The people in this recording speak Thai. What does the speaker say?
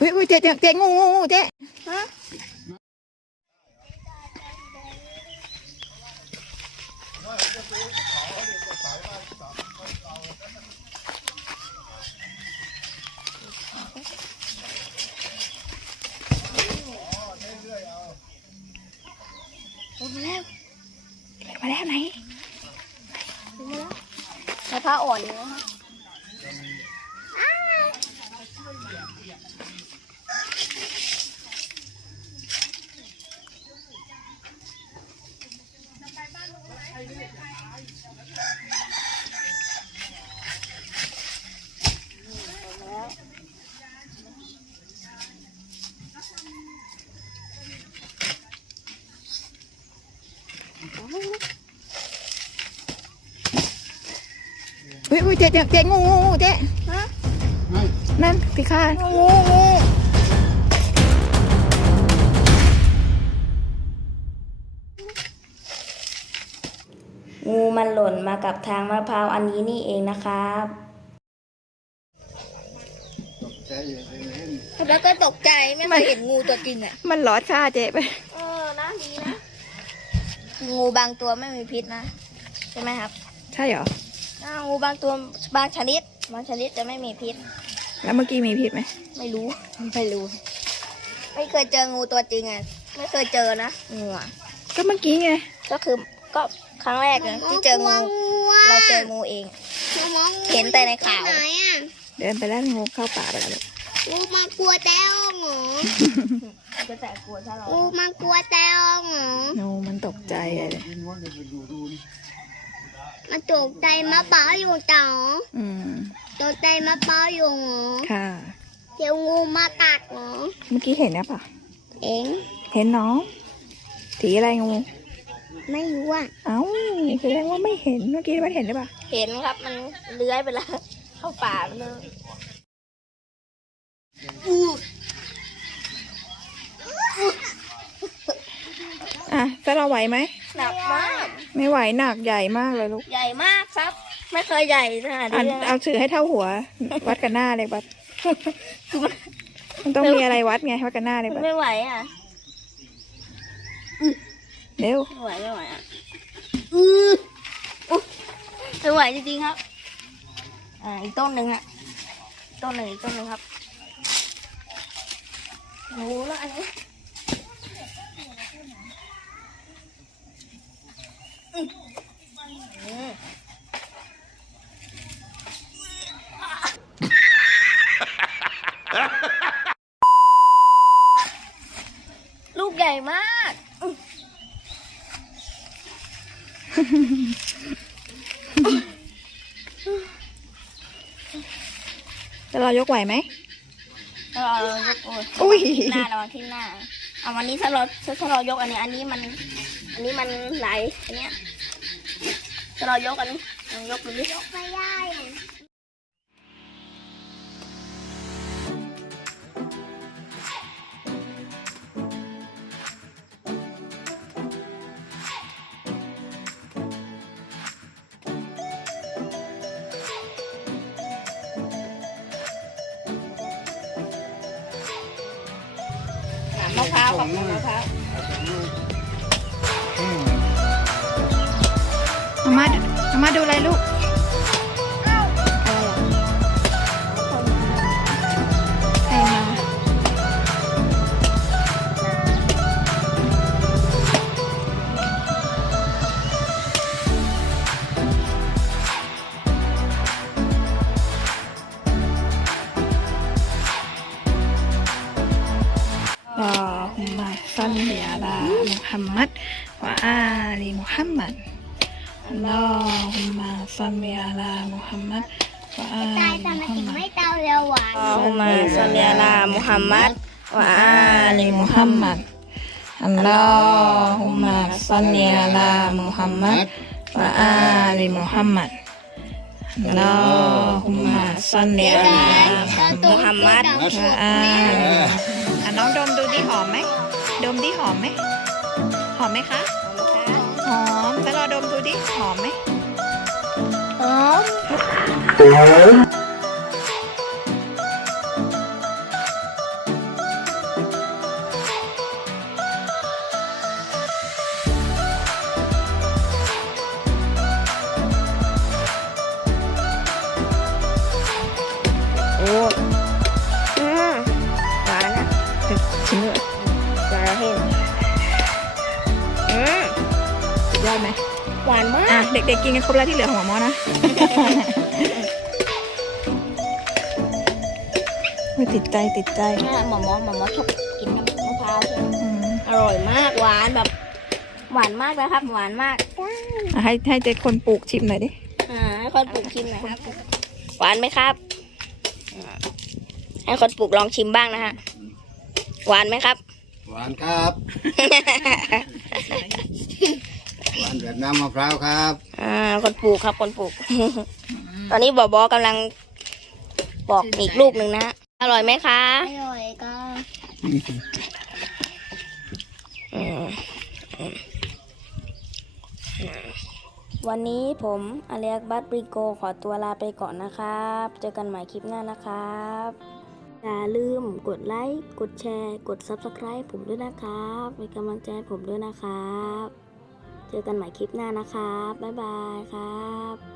อุ้ยเจ๊เจ๊เจ๊งูงูเจ๊ฮะมาแล้วมาแล้วไหนมะพร้าอ่อนเนาะอุ้ย อุ้ยเจ๊เจ๊เจ๊งูงูงูเจ๊ฮะนั่นพี่ข้างูงู งูมันหล่นมากับทางมะพร้าวอันนี้นี่เองนะครับแล้วก็ตกใจไม่เคยเห็นงูตัวจริงอะ มันหลอดข้าเจ๊ไป เออนะดีนะ งูบางตัวไม่มีพิษนะ ใช่ไหมครับ ใช่เหรออ่างูบางตัวบางชนิด บางชนิดจะไม่มีพิษ แล้วเมื่อกี้มีพิษไหม ไม่รู้ ไม่รู้ ไม่เคยเจองูตัวจริงอะไม่เคยเจอนะงูอะก็เมื่อกี้ไง ก็คือก็ ครั้งแรกนะที่เจองูเราเจองูเอง เห็นแต่ในข่าวเดินไปแล้วงูเข้าป่าไปแล้วงูมากลัวแต้วหงอจะแต่กลัวถ้าเรางูมากลัวแต้วหงองูมันตกใจเลยมันตกใจมะเป๋าอยู่เต่าอืมตกใจมะเป๋าอยู่หงอค่ะเดี๋ยวงูมากัดหงอเมื่อกี้เห็นนะปะเองเห็นน้องสีอะไรงู ไม่รู้อะเอ้าแสดงว่าไม่เห็นเมื่อกี้มันเห็นหรือเปล่าเห็นครับมันเลื้อยไปแล้ว เข้าป่าไปเลยอะจะเราไหวไหมหนักมาก ไม่ไหวหนักใหญ่มากเลยลูกใหญ่มากครับ ไม่เคยใหญ่ขนาดอะนี้เลยเอาถือให้เท่าหัว วัดกันหน้าเลยบัดคือมันมันต้องมีอะไรวัดไงวัดกันหน้าเลยบัดไม่ไหวอะ เร็วไม่ไหวไม่ไหวอะอืออุ๊ยไม่ไหวจริงๆครับ อ่าอีกต้นหนึ่งอะต้นหนึ่งอีกต้นหนึ่งครับโอ้แล้วอันนี้อืมอืมลูกใหญ่มาก จะเรายกไหวไหมถ้าเรายกโอ้ยอุ้ยหน้าระวังที่หน้าเอาวันนี้ถ้าเราถ้าเรายกอันนี้ อันนี้มัน อันนี้มันไหลอันเนี้ยถ้าเรายกอันนี้ลองยกดูดิไม่ได้ มะพร้าวกับมะพร้าวมาดูเอามาดูอะไรลูก ฮัมมัดวะอาลีมุฮัมมัดอัลลอฮุมาซัมมิอัลามุฮัมมัดวะอาลีมุฮัมมัดอัลลอฮุมาซัมมิอัลามุฮัมมัดวะอาลีมุฮัมมัดอัลลอฮุมาซัมมิอัลามุฮัมมัดวะอาลีมุฮัมมัดอัลลอฮุมาซัมมิอาลามุฮัมมัดวะอาน้องดมดูดิหอมไหมดมดิหอมไหม หอมไหมคะ หอมแล้วเราดมดูดิ หอมไหมหอม เด็กๆกินกันครบแล้วที่เหลือของหมอมอนะ ไม่ติดใจติดใจเนี่ยหมอหมอหมอหมอชอบกินน้ำมะพร้าวใช่ไหมอืมอร่อยมากหวานแบบ หวานมากนะครับ หวานมากอะให้ให้เจ๊คนปลูกชิมหน่อยดิ อ่าให้คนปลูกชิมหน่อยครับ หวานไหมครับอ่าให้คนปลูกลองชิมบ้างนะฮะหวานไหมครับ หวานครับหวานแบบน้ำมะพร้าวครับอ่าคนปลูกครับคนปลูก ตอนนี้บอบอกำลังปอกอีกลูกหนึ่งนะฮะอร่อยไหมคะอร่อยก็อืมวันนี้ผมอเล็กบัตบริโกขอตัวลาไปก่อนนะครับ เจอกันใหม่คลิปหน้านะครับ อย่าลืมกดไลค์ กดแชร์ กด Subscribe ผมด้วยนะครับเป็นกำลังใจผมด้วยนะครับ เจอกันใหม่คลิปหน้านะครับบ๊ายบายครับ